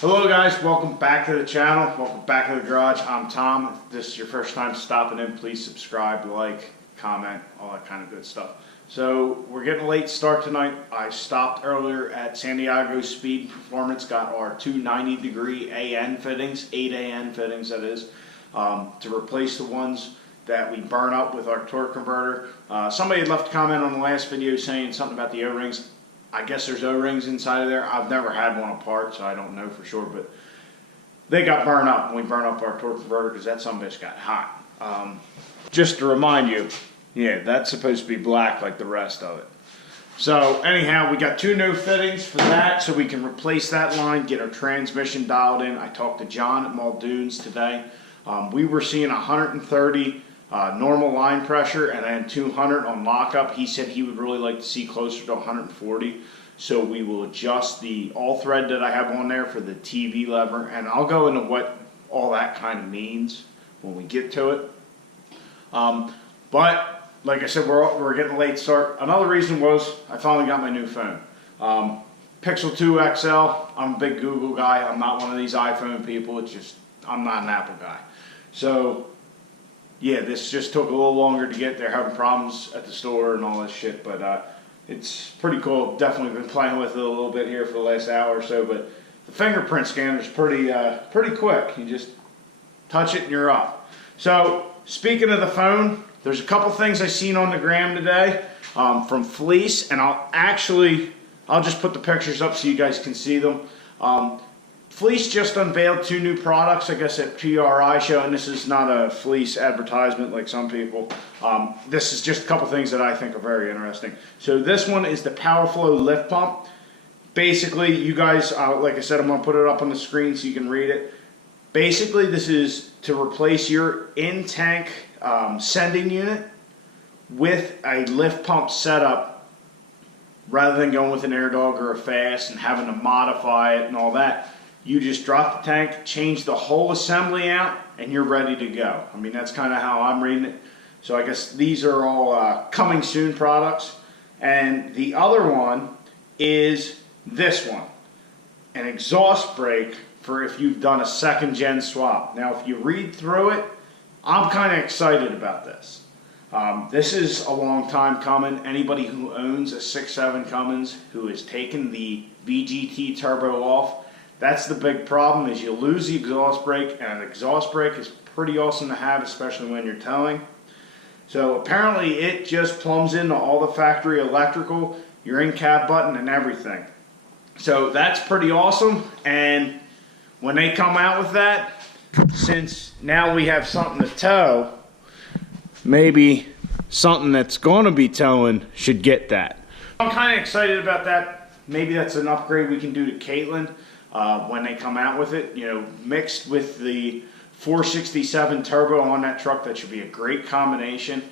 Hello guys, welcome back to the channel, welcome back to the garage. I'm Tom. If this is your first time stopping in, please subscribe, like, comment, all that kind of good stuff. So we're getting a late start tonight. I stopped earlier at San Diego Speed Performance, got our two 90-degree AN fittings, 8 AN fittings that is, to replace the ones that we burn up with our torque converter. Somebody had left a comment on the last video saying something about the O-rings. I guess there's O-rings inside of there. I've never had one apart, so I don't know for sure, but they got burned up when we burned up our torque converter because that sumbitch got hot. Just to remind you, yeah, that's supposed to be black like the rest of it. So anyhow, we got two new fittings for that so we can replace that line, get our transmission dialed in. I talked to John at Muldoon's today. We were seeing 130 normal line pressure and then 200 on lockup. He said he would really like to see closer to 140. So we will adjust the all thread that I have on there for the TV lever, and I'll go into what all that kind of means when we get to it. But like I said, we're getting a late start. Another reason was I finally got my new phone. Pixel 2 XL. I'm a big Google guy. I'm not one of these iPhone people. It's just, I'm not an Apple guy. So yeah, this just took a little longer to get there, having problems at the store and all this shit, but it's pretty cool. Definitely been playing with it a little bit here for the last hour or so, but the fingerprint scanner is pretty quick. You just touch it and you're off. So speaking of the phone, there's a couple things I seen on the gram today from Fleece, and I'll just put the pictures up so you guys can see them. Fleece just unveiled two new products, I guess, at PRI show, and this is not a Fleece advertisement like some people. This is just a couple things that I think are very interesting. So this one is the PowerFlow lift pump. Basically, you guys, like I said, I'm going to put it up on the screen so you can read it. Basically, this is to replace your in-tank sending unit with a lift pump setup rather than going with an air dog or a fast and having to modify it and all that. You just drop the tank, change the whole assembly out, and you're ready to go. I mean, that's kind of how I'm reading it. So I guess these are all coming soon products. And the other one is this one, an exhaust brake for if you've done a second gen swap. Now, if you read through it, I'm kind of excited about this. This is a long time coming. Anybody who owns a 6.7 Cummins who has taken the VGT turbo off, that's the big problem, is you lose the exhaust brake, and an exhaust brake is pretty awesome to have, especially when you're towing. So apparently it just plumbs into all the factory electrical, your in-cab button and everything. So that's pretty awesome, and when they come out with that, since now we have something to tow, maybe something that's going to be towing should get that. I'm kind of excited about that. Maybe that's an upgrade we can do to Caitlin. When they come out with it, you know, mixed with the 467 turbo on that truck, that should be a great combination.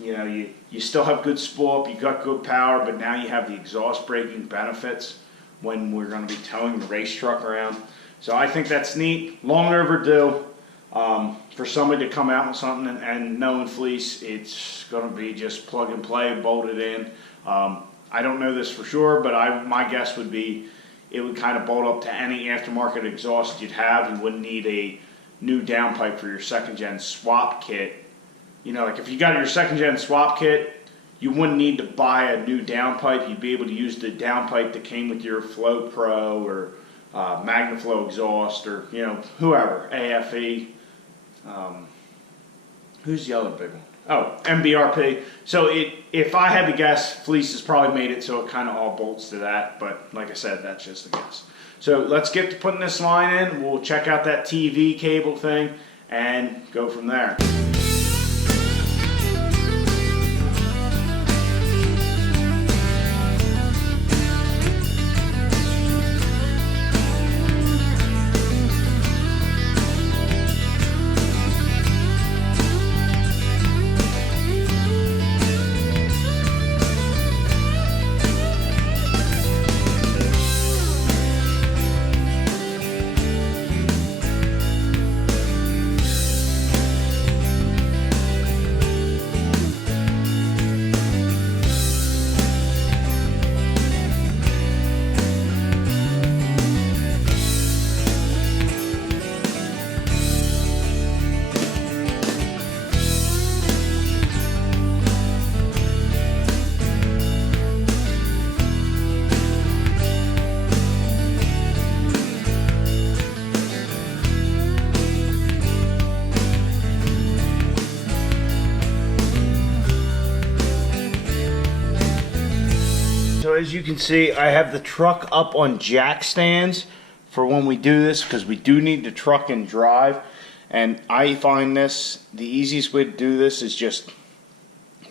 You know, you still have good spool up, you got good power, but now you have the exhaust braking benefits when we're going to be towing the race truck around. So I think that's neat, long overdue for somebody to come out with something, and knowing Fleece, it's going to be just plug and play, bolt it in. I don't know this for sure, but my guess would be it would kind of bolt up to any aftermarket exhaust you'd have. You wouldn't need a new downpipe for your second gen swap kit. You know, like if you got your second gen swap kit, you wouldn't need to buy a new downpipe. You'd be able to use the downpipe that came with your Flow Pro or MagnaFlow exhaust, or, you know, whoever, AFE. Who's the other big one? Oh, MBRP. So if I had to guess, Fleece has probably made it so it kind of all bolts to that. But like I said, that's just a guess. So let's get to putting this line in. We'll check out that TV cable thing and go from there. as you can see, I have the truck up on jack stands for when we do this, because we do need the truck and drive. And I find this, the easiest way to do this is just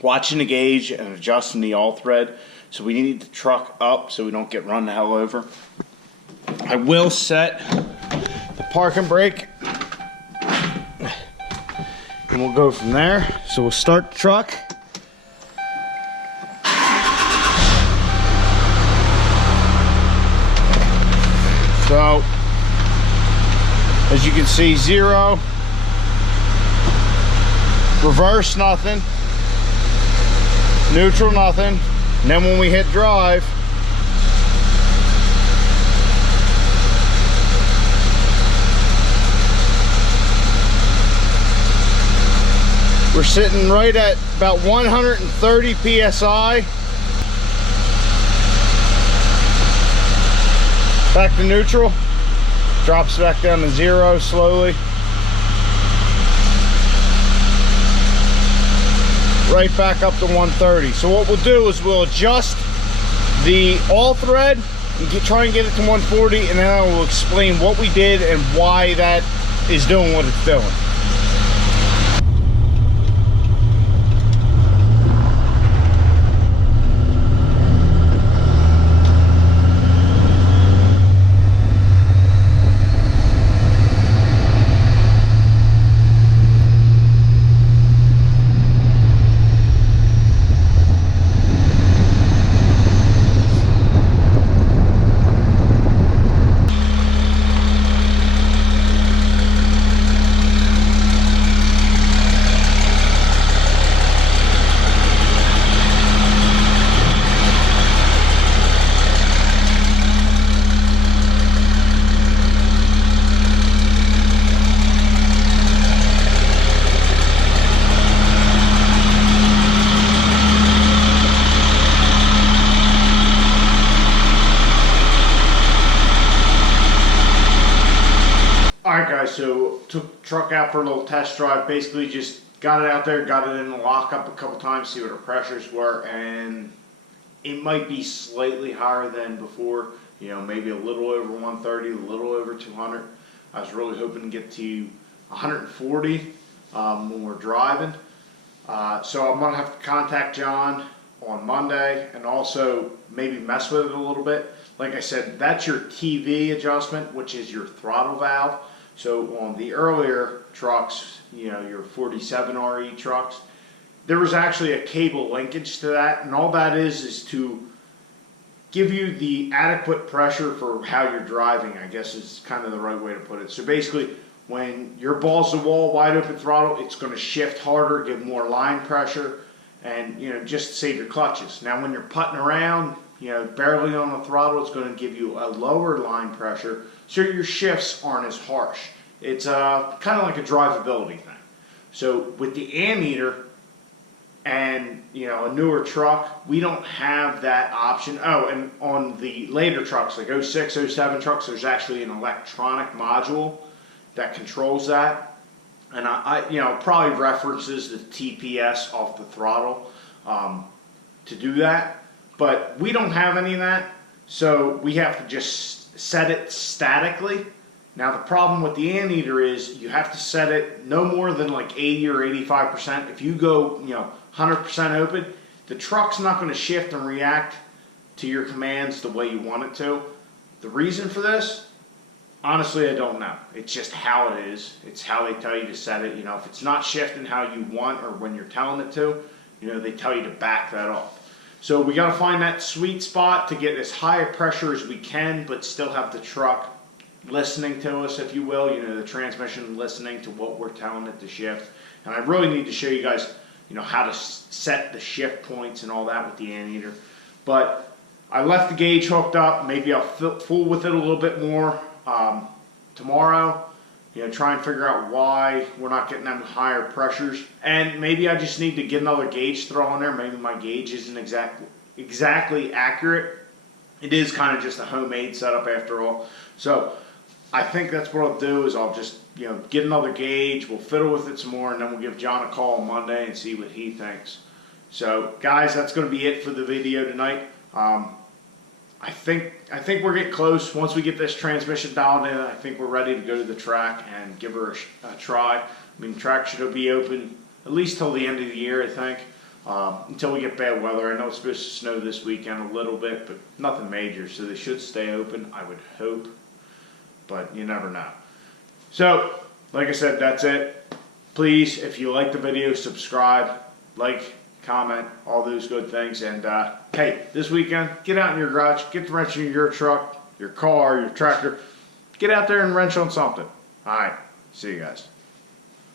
watching the gauge and adjusting the all thread. So we need the truck up so we don't get run the hell over. I will set the parking brake and we'll go from there. So we'll start the truck. So, as you can see, 0, reverse nothing, neutral nothing, and then when we hit drive, we're sitting right at about 130 psi. Back to neutral, drops back down to 0 slowly. Right back up to 130. So what we'll do is we'll adjust the all thread and try and get it to 140, and then I will explain what we did and why that is doing what it's doing. Alright guys, so took the truck out for a little test drive. Basically just got it out there, got it in the lockup a couple times, see what our pressures were, and it might be slightly higher than before, you know, maybe a little over 130, a little over 200. I was really hoping to get to 140 when we're driving. So I'm going to have to contact John on Monday and also maybe mess with it a little bit. Like I said, that's your TV adjustment, which is your throttle valve. So on the earlier trucks, you know, your 47 RE trucks, there was actually a cable linkage to that, and all that is to give you the adequate pressure for how you're driving, I guess is kind of the right way to put it. So basically, when you're balls to wall, wide open throttle, it's going to shift harder, give more line pressure, and, you know, just save your clutches. Now when you're putting around, you know, barely on the throttle, it's going to give you a lower line pressure, so your shifts aren't as harsh. It's kind of like a drivability thing. So with the ammeter and, you know, a newer truck, we don't have that option. Oh, and on the later trucks, like 06, 07 trucks, there's actually an electronic module that controls that. And I you know, probably references the TPS off the throttle to do that. But we don't have any of that, so we have to just set it statically. Now the problem with the ammeter is you have to set it no more than like 80 or 85%. If you go, you know, 100% open, the truck's not going to shift and react to your commands the way you want it to. The reason for this, honestly, I don't know. It's just how it is. It's how they tell you to set it. You know, if it's not shifting how you want or when you're telling it to, you know, they tell you to back that off. So we got to find that sweet spot to get as high a pressure as we can, but still have the truck listening to us, if you will. You know, the transmission listening to what we're telling it to shift. And I really need to show you guys, you know, how to set the shift points and all that with the ammeter. But I left the gauge hooked up. Maybe I'll fool with it a little bit more tomorrow. You know, try and figure out why we're not getting them higher pressures. And maybe I just need to get another gauge throw on there. Maybe my gauge isn't exactly accurate. It is kind of just a homemade setup after all. So I think that's what I'll do is I'll just, you know, get another gauge. We'll fiddle with it some more, and then we'll give John a call on Monday and see what he thinks. So guys, that's going to be it for the video tonight. I think we're getting close. Once we get this transmission dialed in, I think we're ready to go to the track and give her a try. I mean, the track should be open at least till the end of the year, I think, until we get bad weather. I know it's supposed to snow this weekend a little bit, but nothing major, so they should stay open, I would hope, but you never know. So, like I said, that's it. Please, if you like the video, subscribe, like, comment, all those good things. And hey, this weekend, get out in your garage, get the wrench in your truck, your car, your tractor. Get out there and wrench on something. All right, see you guys.